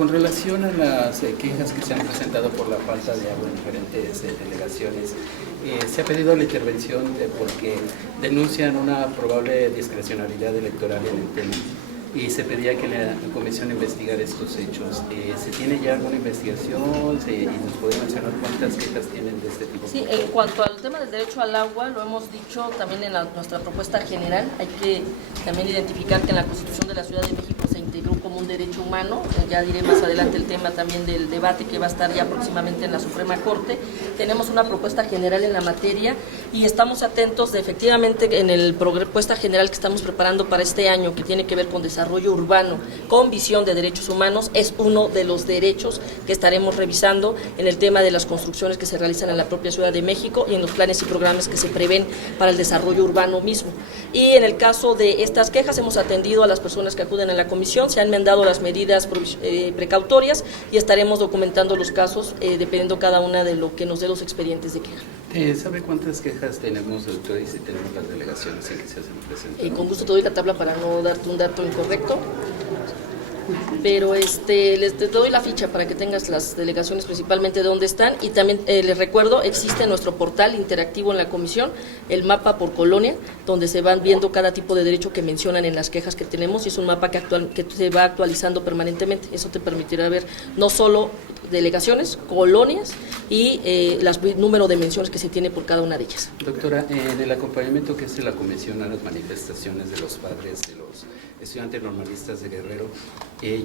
Con relación a las quejas que se han presentado por la falta de agua en diferentes delegaciones, se ha pedido la intervención porque denuncian una probable discrecionalidad electoral en el tema y se pedía que la comisión investigara estos hechos. ¿Se tiene ya alguna investigación y nos puede mencionar cuántas quejas tienen de este tipo? Sí, en cuanto al tema del derecho al agua, lo hemos dicho también en nuestra propuesta general. Hay que también identificar que en la Constitución de la Ciudad de México se integró como un derecho humano. Ya diré más adelante el tema también del debate que va a estar ya próximamente en la Suprema Corte. Tenemos una propuesta general en la materia y estamos atentos de efectivamente en el propuesta general que estamos preparando para este año, que tiene que ver con desarrollo urbano con visión de derechos humanos. Es uno de los derechos que estaremos revisando en el tema de las construcciones que se realizan en la propia Ciudad de México y en los planes y programas que se prevén para el desarrollo urbano mismo. Y en el caso de estas quejas hemos atendido a las personas que acuden a la comisión, se han enmendado las medidas precautorias y estaremos documentando los casos dependiendo cada una de lo que nos dé los expedientes de queja. ¿Sabe cuántas quejas tenemos, doctora, y si tenemos las delegaciones en que se hacen presentes? Con gusto te doy la tabla para no darte un dato incorrecto, pero te doy la ficha para que tengas las delegaciones principalmente de dónde están y también les recuerdo, existe en nuestro portal interactivo en la comisión el mapa por colonia, donde se van viendo cada tipo de derecho que mencionan en las quejas que tenemos y es un mapa que se va actualizando permanentemente. Eso te permitirá ver no solo delegaciones, colonias y el número de menciones que se tiene por cada una de ellas. Doctora, en el acompañamiento que hace la comisión a las manifestaciones de los padres de los estudiantes normalistas de Guerrero,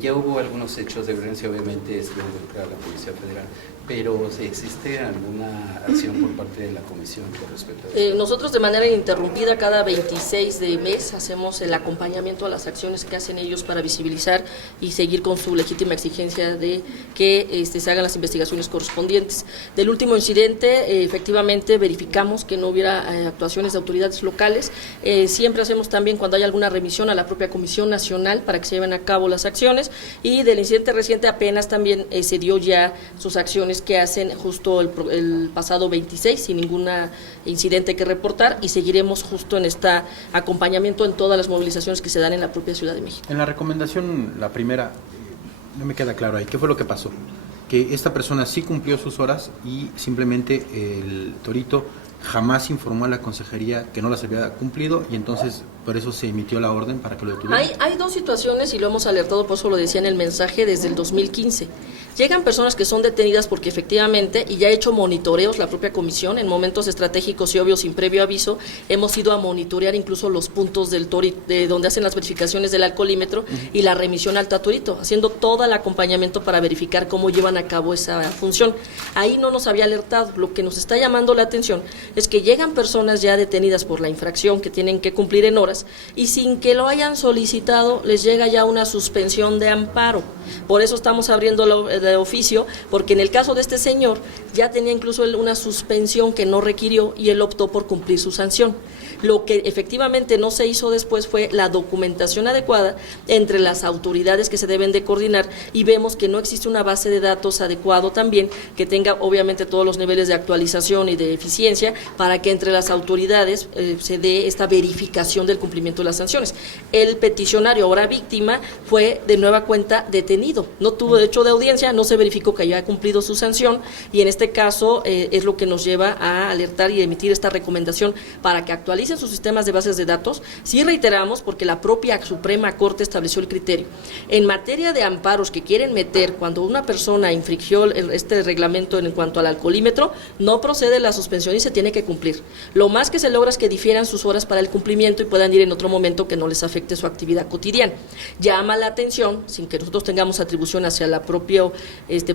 ya hubo algunos hechos de violencia, obviamente estuvo involucrada la Policía Federal, pero ¿existe alguna acción por parte de la comisión con respecto a eso? Nosotros de manera ininterrumpida cada 26 de mes hacemos el acompañamiento a las acciones que hacen ellos para visibilizar y seguir con su legítima exigencia de que se hagan las investigaciones correspondientes. Del último incidente, efectivamente verificamos que no hubiera actuaciones de autoridades locales. Siempre hacemos también cuando hay alguna remisión a la propia Comisión Nacional para que se lleven a cabo las acciones y del incidente reciente apenas también se dio ya sus acciones que hacen justo el pasado 26 sin ningún incidente que reportar y seguiremos justo en este acompañamiento en todas las movilizaciones que se dan en la propia Ciudad de México. En la recomendación, la primera, no me queda claro ahí, ¿qué fue lo que pasó? Que esta persona sí cumplió sus horas y simplemente el Torito jamás informó a la consejería que no las había cumplido y entonces por eso se emitió la orden para que lo detuvieran. Hay dos situaciones y lo hemos alertado, por eso lo decía en el mensaje, desde el 2015. Llegan personas que son detenidas porque efectivamente, y ya ha hecho monitoreos la propia comisión, en momentos estratégicos y obvios sin previo aviso, hemos ido a monitorear incluso los puntos del Torito, de donde hacen las verificaciones del alcoholímetro y la remisión al Torito, haciendo todo el acompañamiento para verificar cómo llevan a cabo esa función. Ahí no nos había alertado. Lo que nos está llamando la atención es que llegan personas ya detenidas por la infracción que tienen que cumplir en horas y sin que lo hayan solicitado les llega ya una suspensión de amparo. Por eso estamos abriendo de oficio, porque en el caso de este señor ya tenía incluso una suspensión que no requirió y él optó por cumplir su sanción. Lo que efectivamente no se hizo después fue la documentación adecuada entre las autoridades que se deben de coordinar y vemos que no existe una base de datos adecuado también que tenga obviamente todos los niveles de actualización y de eficiencia para que entre las autoridades se dé esta verificación del cumplimiento de las sanciones. El peticionario, ahora víctima, fue de nueva cuenta detenido, no tuvo derecho de audiencia, no se verificó que haya cumplido su sanción y en este caso es lo que nos lleva a alertar y emitir esta recomendación para que actualicen sus sistemas de bases de datos. Sí reiteramos, porque la propia Suprema Corte estableció el criterio. En materia de amparos que quieren meter cuando una persona infringió este reglamento en cuanto al alcoholímetro, no procede la suspensión y se tiene que cumplir. Lo más que se logra es que difieran sus horas para el cumplimiento y puedan ir en otro momento que no les afecte su actividad cotidiana. Llama la atención, sin que nosotros tengamos atribución hacia la propia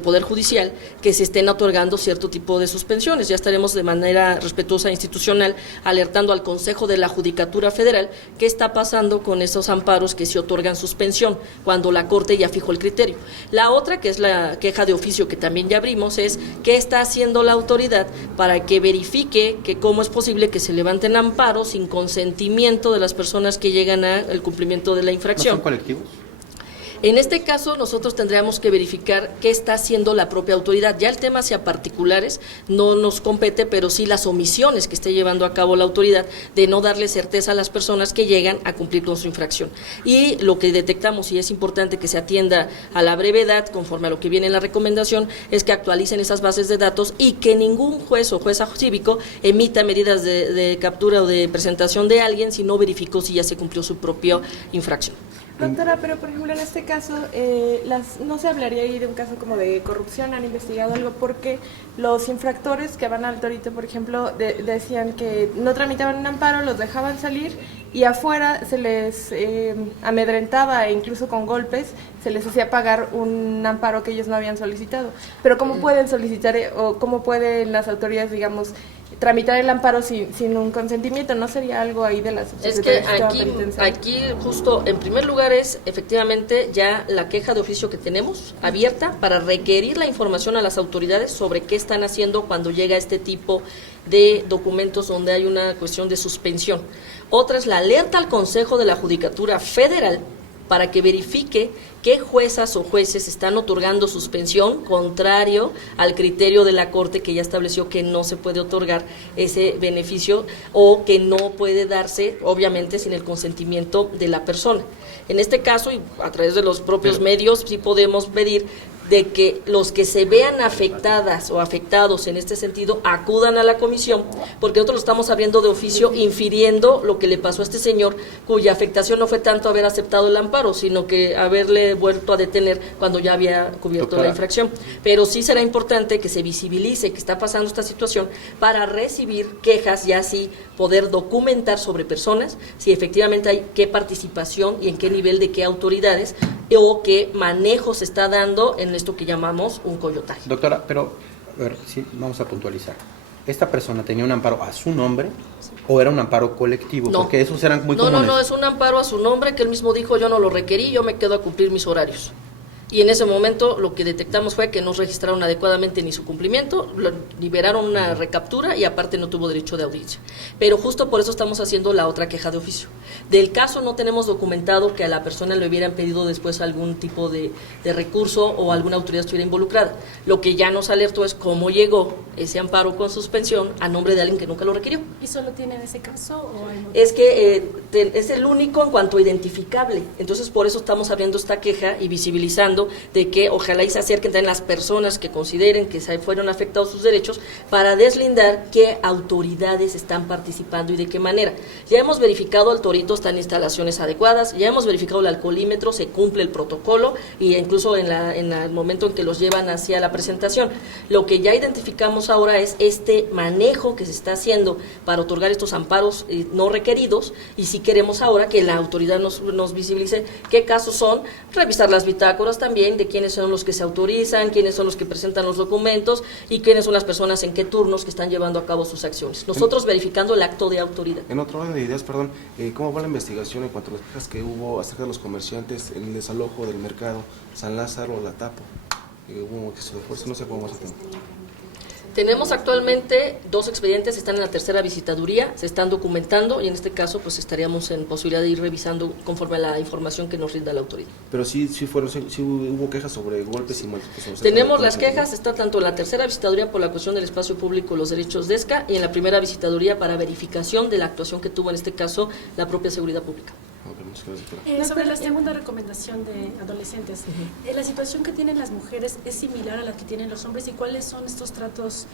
Poder Judicial, que se estén otorgando cierto tipo de suspensiones. Ya estaremos de manera respetuosa e institucional alertando al Consejo de la Judicatura Federal qué está pasando con esos amparos que se otorgan suspensión cuando la Corte ya fijó el criterio. La otra, que es la queja de oficio que también ya abrimos, es qué está haciendo la autoridad para que verifique que cómo es posible que se levanten amparos sin consentimiento de las personas que llegan al cumplimiento de la infracción. ¿No son colectivos? En este caso, nosotros tendríamos que verificar qué está haciendo la propia autoridad. Ya el tema hacia particulares no nos compete, pero sí las omisiones que esté llevando a cabo la autoridad de no darle certeza a las personas que llegan a cumplir con su infracción. Y lo que detectamos, y es importante que se atienda a la brevedad, conforme a lo que viene en la recomendación, es que actualicen esas bases de datos y que ningún juez o jueza cívico emita medidas de captura o de presentación de alguien si no verificó si ya se cumplió su propia infracción. Doctora, pero por ejemplo en este caso, no se hablaría ahí de un caso como de corrupción, han investigado algo, porque los infractores que van al Torito, por ejemplo, decían que no tramitaban un amparo, los dejaban salir y afuera se les amedrentaba e incluso con golpes se les hacía pagar un amparo que ellos no habían solicitado. Pero ¿cómo pueden solicitar o cómo pueden las autoridades, digamos, tramitar el amparo sin un consentimiento? ¿No sería algo ahí de las Es que aquí justo en primer lugar es efectivamente ya la queja de oficio que tenemos abierta para requerir la información a las autoridades sobre qué están haciendo cuando llega este tipo de documentos donde hay una cuestión de suspensión. Otra es la alerta al Consejo de la Judicatura Federal para que verifique qué juezas o jueces están otorgando suspensión contrario al criterio de la Corte, que ya estableció que no se puede otorgar ese beneficio o que no puede darse, obviamente, sin el consentimiento de la persona. En este caso, y a través de los propios medios, sí podemos pedir de que los que se vean afectadas o afectados en este sentido acudan a la comisión, porque nosotros lo estamos abriendo de oficio, infiriendo lo que le pasó a este señor, cuya afectación no fue tanto haber aceptado el amparo, sino que haberle vuelto a detener cuando ya había cubierto la infracción. Pero sí será importante que se visibilice que está pasando esta situación para recibir quejas y así poder documentar sobre personas, si efectivamente hay qué participación y en qué nivel de qué autoridades o qué manejo se está dando en esto que llamamos un coyotaje. Doctora, pero a ver, sí, vamos a puntualizar. ¿Esta persona tenía un amparo a su nombre o era un amparo colectivo? No. Porque esos eran muy comunes. No, es un amparo a su nombre que él mismo dijo, yo no lo requerí, yo me quedo a cumplir mis horarios. Y en ese momento lo que detectamos fue que no registraron adecuadamente ni su cumplimiento, liberaron una recaptura y aparte no tuvo derecho de audiencia. Pero justo por eso estamos haciendo la otra queja de oficio. Del caso no tenemos documentado que a la persona le hubieran pedido después algún tipo de recurso o alguna autoridad estuviera involucrada. Lo que ya nos alertó es cómo llegó ese amparo con suspensión a nombre de alguien que nunca lo requirió. ¿Y solo tienen ese caso? ¿O hay otro? Es que es el único en cuanto a identificable. Entonces por eso estamos abriendo esta queja y visibilizando de que ojalá y se acerquen también las personas que consideren que se fueron afectados sus derechos para deslindar qué autoridades están participando y de qué manera. Ya hemos verificado al Torito, están instalaciones adecuadas, ya hemos verificado el alcoholímetro, se cumple el protocolo y incluso en el momento en que los llevan hacia la presentación. Lo que ya identificamos ahora es este manejo que se está haciendo para otorgar estos amparos no requeridos y si queremos ahora que la autoridad nos visibilice qué casos son, revisar las bitácoras también de quiénes son los que se autorizan, quiénes son los que presentan los documentos y quiénes son las personas en qué turnos que están llevando a cabo sus acciones. Nosotros verificando el acto de autoridad. En otro orden de ideas, perdón, ¿cómo va la investigación en cuanto a las quejas que hubo acerca de los comerciantes en el desalojo del mercado San Lázaro, La Tapo? Hubo un exceso de fuerza, no sé cómo va ese tema. Tenemos actualmente 2 expedientes, están en la tercera visitaduría, se están documentando y en este caso pues estaríamos en posibilidad de ir revisando conforme a la información que nos rinda la autoridad. Pero sí hubo quejas sobre golpes y maltratos. Tenemos las quejas, está tanto en la tercera visitaduría por la cuestión del espacio público, los derechos de ESCA y en la primera visitaduría para verificación de la actuación que tuvo en este caso la propia seguridad pública. Sobre la segunda recomendación de adolescentes, ¿la situación que tienen las mujeres es similar a la que tienen los hombres y cuáles son estos tratos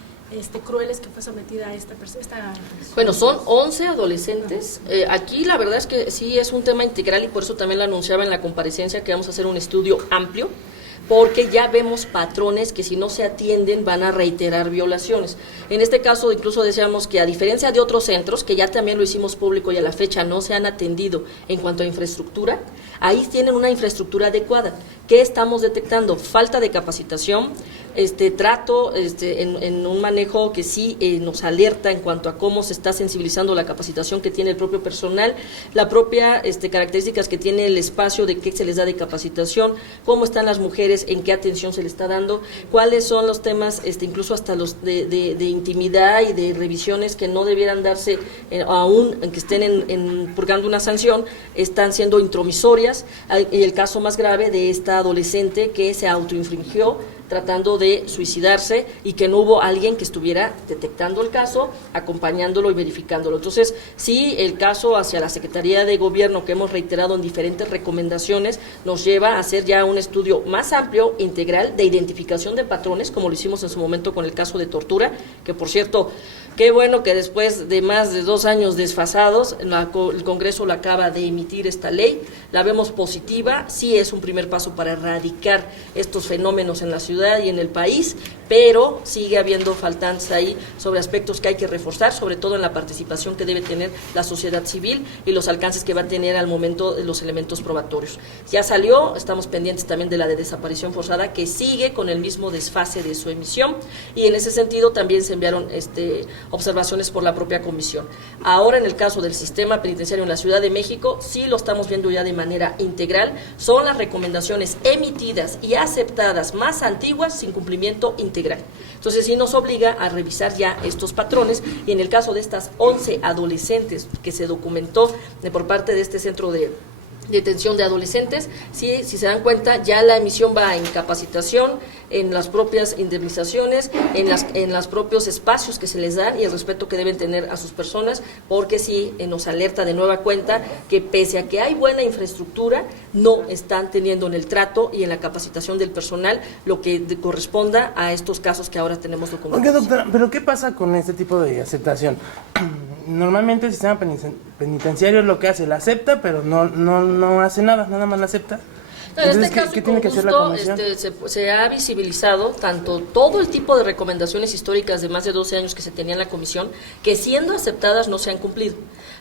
crueles que fue sometida a esta persona? Bueno, son 11 adolescentes. Aquí la verdad es que sí es un tema integral y por eso también lo anunciaba en la comparecencia que vamos a hacer un estudio amplio, porque ya vemos patrones que si no se atienden van a reiterar violaciones. En este caso incluso decíamos que a diferencia de otros centros, que ya también lo hicimos público y a la fecha no se han atendido en cuanto a infraestructura, ahí tienen una infraestructura adecuada, ¿Qué estamos detectando? Falta de capacitación, trato en un manejo que sí nos alerta en cuanto a cómo se está sensibilizando la capacitación que tiene el propio personal, la propia características que tiene el espacio de qué se les da de capacitación, cómo están las mujeres, en qué atención se les está dando, cuáles son los temas, incluso hasta los de intimidad y de revisiones que no debieran darse aún en que estén purgando una sanción, están siendo intromisorias, y el caso más grave de esta adolescente que se autoinfringió tratando de suicidarse y que no hubo alguien que estuviera detectando el caso, acompañándolo y verificándolo. Entonces, sí, el caso hacia la Secretaría de Gobierno que hemos reiterado en diferentes recomendaciones nos lleva a hacer ya un estudio más amplio, integral, de identificación de patrones, como lo hicimos en su momento con el caso de tortura, que por cierto, qué bueno que después de más de 2 años desfasados, el Congreso lo acaba de emitir esta ley, la vemos positiva, sí es un primer paso para erradicar estos fenómenos en la ciudad y en el país, pero sigue habiendo faltantes ahí sobre aspectos que hay que reforzar, sobre todo en la participación que debe tener la sociedad civil y los alcances que va a tener al momento de los elementos probatorios. Ya salió, estamos pendientes también de la de desaparición forzada, que sigue con el mismo desfase de su emisión, y en ese sentido también se enviaron observaciones por la propia comisión. Ahora, en el caso del sistema penitenciario en la Ciudad de México, sí lo estamos viendo ya de manera integral, son las recomendaciones emitidas y aceptadas más antiguas sin cumplimiento integral. Entonces sí nos obliga a revisar ya estos patrones, y en el caso de estas 11 adolescentes que se documentó por parte de este centro de detención de adolescentes, sí, si se dan cuenta, ya la emisión va en capacitación, en las propias indemnizaciones, en los propios espacios que se les dan y el respeto que deben tener a sus personas, porque sí nos alerta de nueva cuenta que pese a que hay buena infraestructura, no están teniendo en el trato y en la capacitación del personal lo que corresponda a estos casos que ahora tenemos documentados. Oiga, doctora, pero ¿qué pasa con este tipo de aceptación? Normalmente el sistema penitenciario lo que hace, la acepta, pero no hace nada, nada más la acepta. En Entonces, este caso, ¿qué tiene que hacer la justo, comisión? se ha visibilizado tanto todo el tipo de recomendaciones históricas de más de 12 años que se tenía en la comisión, que siendo aceptadas no se han cumplido.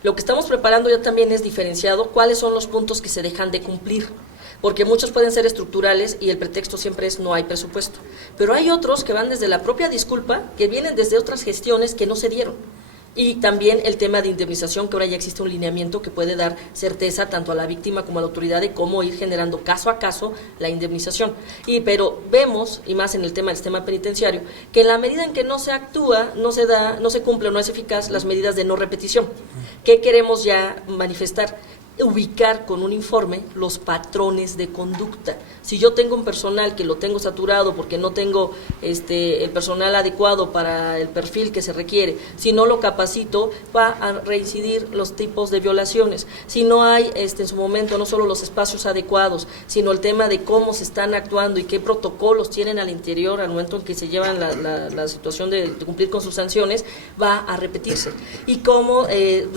Lo que estamos preparando ya también es diferenciado cuáles son los puntos que se dejan de cumplir, porque muchos pueden ser estructurales y el pretexto siempre es no hay presupuesto. Pero hay otros que van desde la propia disculpa, que vienen desde otras gestiones que no se dieron. Y también el tema de indemnización, que ahora ya existe un lineamiento que puede dar certeza tanto a la víctima como a la autoridad de cómo ir generando caso a caso la indemnización. Pero vemos, y más en el tema del sistema penitenciario, que en la medida en que no se actúa, no se cumple o no es eficaz las medidas de no repetición. ¿Qué queremos ya manifestar? Ubicar con un informe los patrones de conducta. Si yo tengo un personal que lo tengo saturado porque no tengo el personal adecuado para el perfil que se requiere, si no lo capacito, va a reincidir los tipos de violaciones. Si no hay en su momento no solo los espacios adecuados, sino el tema de cómo se están actuando y qué protocolos tienen al interior al momento en que se llevan la situación de cumplir con sus sanciones, va a repetirse. Y cómo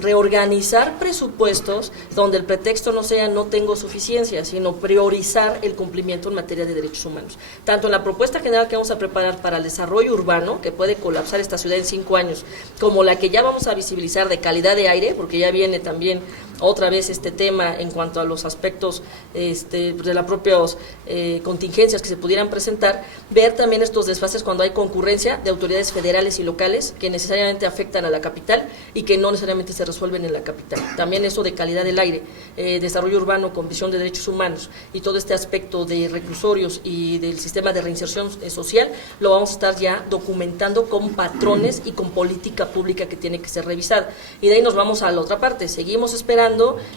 reorganizar presupuestos donde el pretexto no sea no tengo suficiencia, sino priorizar el cumplimiento en materia de derechos humanos. Tanto en la propuesta general que vamos a preparar para el desarrollo urbano, que puede colapsar esta ciudad en 5 años, como la que ya vamos a visibilizar de calidad de aire, porque ya viene también otra vez este tema en cuanto a los aspectos de las propias contingencias que se pudieran presentar, ver también estos desfases cuando hay concurrencia de autoridades federales y locales que necesariamente afectan a la capital y que no necesariamente se resuelven en la capital. También eso de calidad del aire, desarrollo urbano con visión de derechos humanos y todo este aspecto de reclusorios y del sistema de reinserción social, lo vamos a estar ya documentando con patrones y con política pública que tiene que ser revisada. Y de ahí nos vamos a la otra parte, seguimos esperando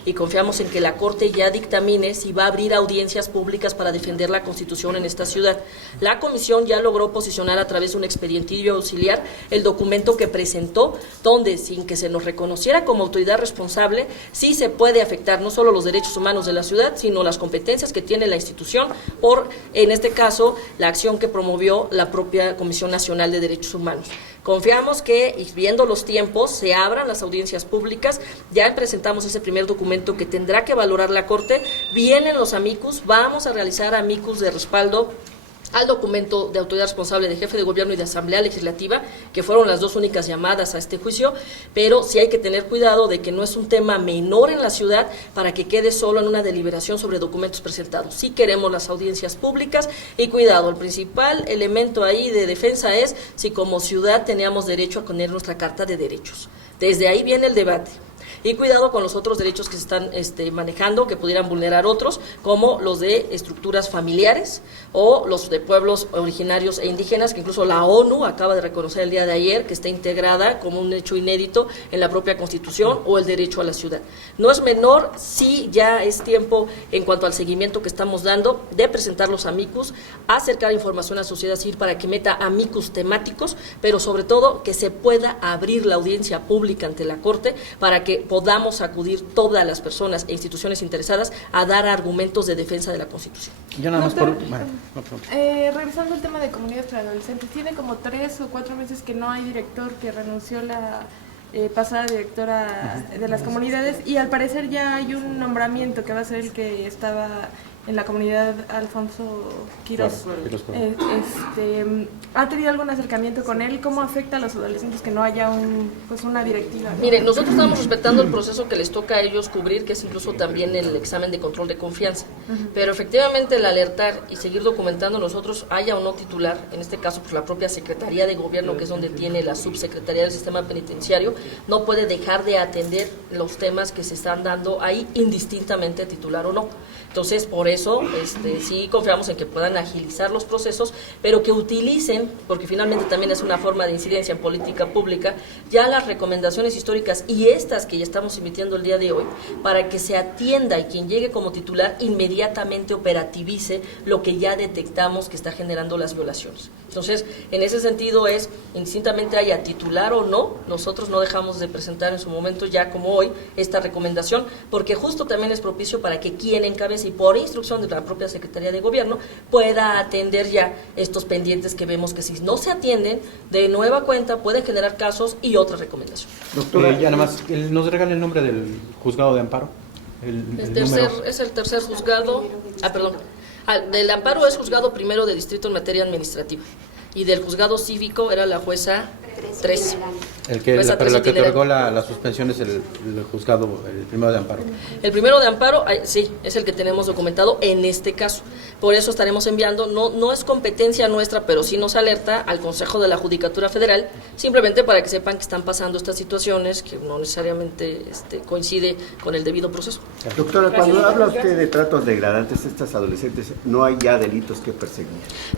y confiamos en que la Corte ya dictamine si va a abrir audiencias públicas para defender la Constitución en esta ciudad. La Comisión ya logró posicionar a través de un expedientillo auxiliar el documento que presentó, donde sin que se nos reconociera como autoridad responsable, sí se puede afectar no solo los derechos humanos de la ciudad, sino las competencias que tiene la institución por, en este caso, la acción que promovió la propia Comisión Nacional de Derechos Humanos. Confiamos que, y viendo los tiempos, se abran las audiencias públicas. Ya presentamos ese primer documento que tendrá que valorar la Corte. Vienen los amicus, vamos a realizar amicus de respaldo al documento de autoridad responsable de jefe de gobierno y de asamblea legislativa, que fueron las dos únicas llamadas a este juicio, pero sí hay que tener cuidado de que no es un tema menor en la ciudad para que quede solo en una deliberación sobre documentos presentados. Sí queremos las audiencias públicas y cuidado, el principal elemento ahí de defensa es si como ciudad teníamos derecho a poner nuestra Carta de Derechos. Desde ahí viene el debate. Y cuidado con los otros derechos que se están manejando, que pudieran vulnerar otros, como los de estructuras familiares o los de pueblos originarios e indígenas, que incluso la ONU acaba de reconocer el día de ayer que está integrada como un hecho inédito en la propia Constitución, o el derecho a la ciudad. No es menor, sí ya es tiempo, en cuanto al seguimiento que estamos dando, de presentar los amicus, acercar información a la sociedad civil para que meta amicus temáticos, pero sobre todo que se pueda abrir la audiencia pública ante la Corte para que podamos acudir todas las personas e instituciones interesadas a dar argumentos de defensa de la Constitución. Yo nada más Doctor, por... Bueno, no, perdón. Regresando al tema de comunidades para adolescentes, tiene como 3 o 4 meses que no hay director, que renunció la pasada directora de las comunidades, y al parecer ya hay un nombramiento que va a ser el que estaba en la comunidad, Alfonso Quirós. ¿Ha tenido algún acercamiento con él? ¿Cómo afecta a los adolescentes que no haya una directiva? Miren, nosotros estamos respetando el proceso que les toca a ellos cubrir, que es incluso también el examen de control de confianza. Pero efectivamente el alertar y seguir documentando nosotros, haya o no titular, en este caso pues la propia Secretaría de Gobierno, que es donde tiene la subsecretaría del sistema penitenciario, no puede dejar de atender los temas que se están dando ahí, indistintamente titular o no. Entonces, por eso sí confiamos en que puedan agilizar los procesos, pero que utilicen, porque finalmente también es una forma de incidencia en política pública, ya las recomendaciones históricas y estas que ya estamos emitiendo el día de hoy, para que se atienda y quien llegue como titular inmediatamente operativice lo que ya detectamos que está generando las violaciones. Entonces, en ese sentido es, indistintamente haya titular o no, nosotros no dejamos de presentar en su momento, ya como hoy, esta recomendación, porque justo también es propicio para que quien encabece y por instrucción de la propia Secretaría de Gobierno pueda atender ya estos pendientes que vemos que si no se atienden, de nueva cuenta pueden generar casos y otras recomendaciones. Doctora, ya nada más, ¿nos regala el nombre del juzgado de amparo? Es el tercer juzgado, del amparo es juzgado primero de distrito en materia administrativa, y del juzgado cívico era la jueza 3. Para la que otorgó la suspensión es el juzgado, el primero de amparo. El primero de amparo, sí, es el que tenemos documentado en este caso. Por eso estaremos enviando, no es competencia nuestra, pero sí nos alerta al Consejo de la Judicatura Federal, simplemente para que sepan que están pasando estas situaciones que no necesariamente coincide con el debido proceso. Doctora, cuando habla usted de tratos degradantes a estas adolescentes, ¿no hay ya delitos que perseguir?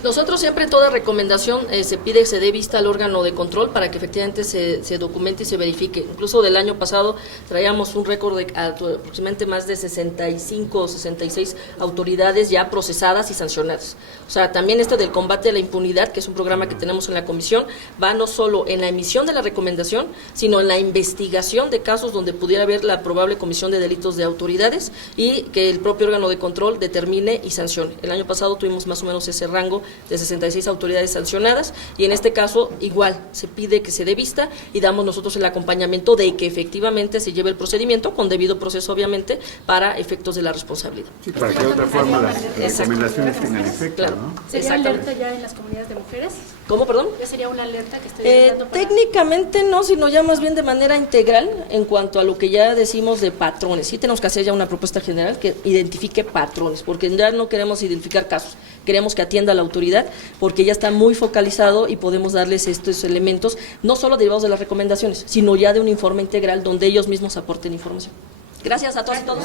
Nosotros siempre en toda recomendación se pide que se dé vista al órgano de control para que efectivamente se documente y se verifique. Incluso del año pasado traíamos un récord de aproximadamente más de 65 o 66 autoridades ya procesadas y sancionadas. O sea, también del combate a la impunidad, que es un programa que tenemos en la comisión, va no solo en la emisión de la recomendación, sino en la investigación de casos donde pudiera haber la probable comisión de delitos de autoridades y que el propio órgano de control determine y sancione. El año pasado tuvimos más o menos ese rango de 66 autoridades sancionadas y en este caso igual se pide que se dé vista y damos nosotros el acompañamiento de que efectivamente se lleve el procedimiento con debido proceso obviamente para efectos de la responsabilidad. Sí, para que de otra forma las recomendaciones tengan efecto, claro. ¿no? ¿Sería alerta ya en las comunidades de mujeres? ¿Cómo, perdón? ¿Ya sería una alerta que estoy dando para... Técnicamente no, sino ya más bien de manera integral en cuanto a lo que ya decimos de patrones. Sí tenemos que hacer ya una propuesta general que identifique patrones, porque ya no queremos identificar casos, queremos que atienda a la autoridad, porque ya está muy focalizado y podemos darles estos elementos, no solo derivados de las recomendaciones, sino ya de un informe integral donde ellos mismos aporten información. Gracias a todos y todos.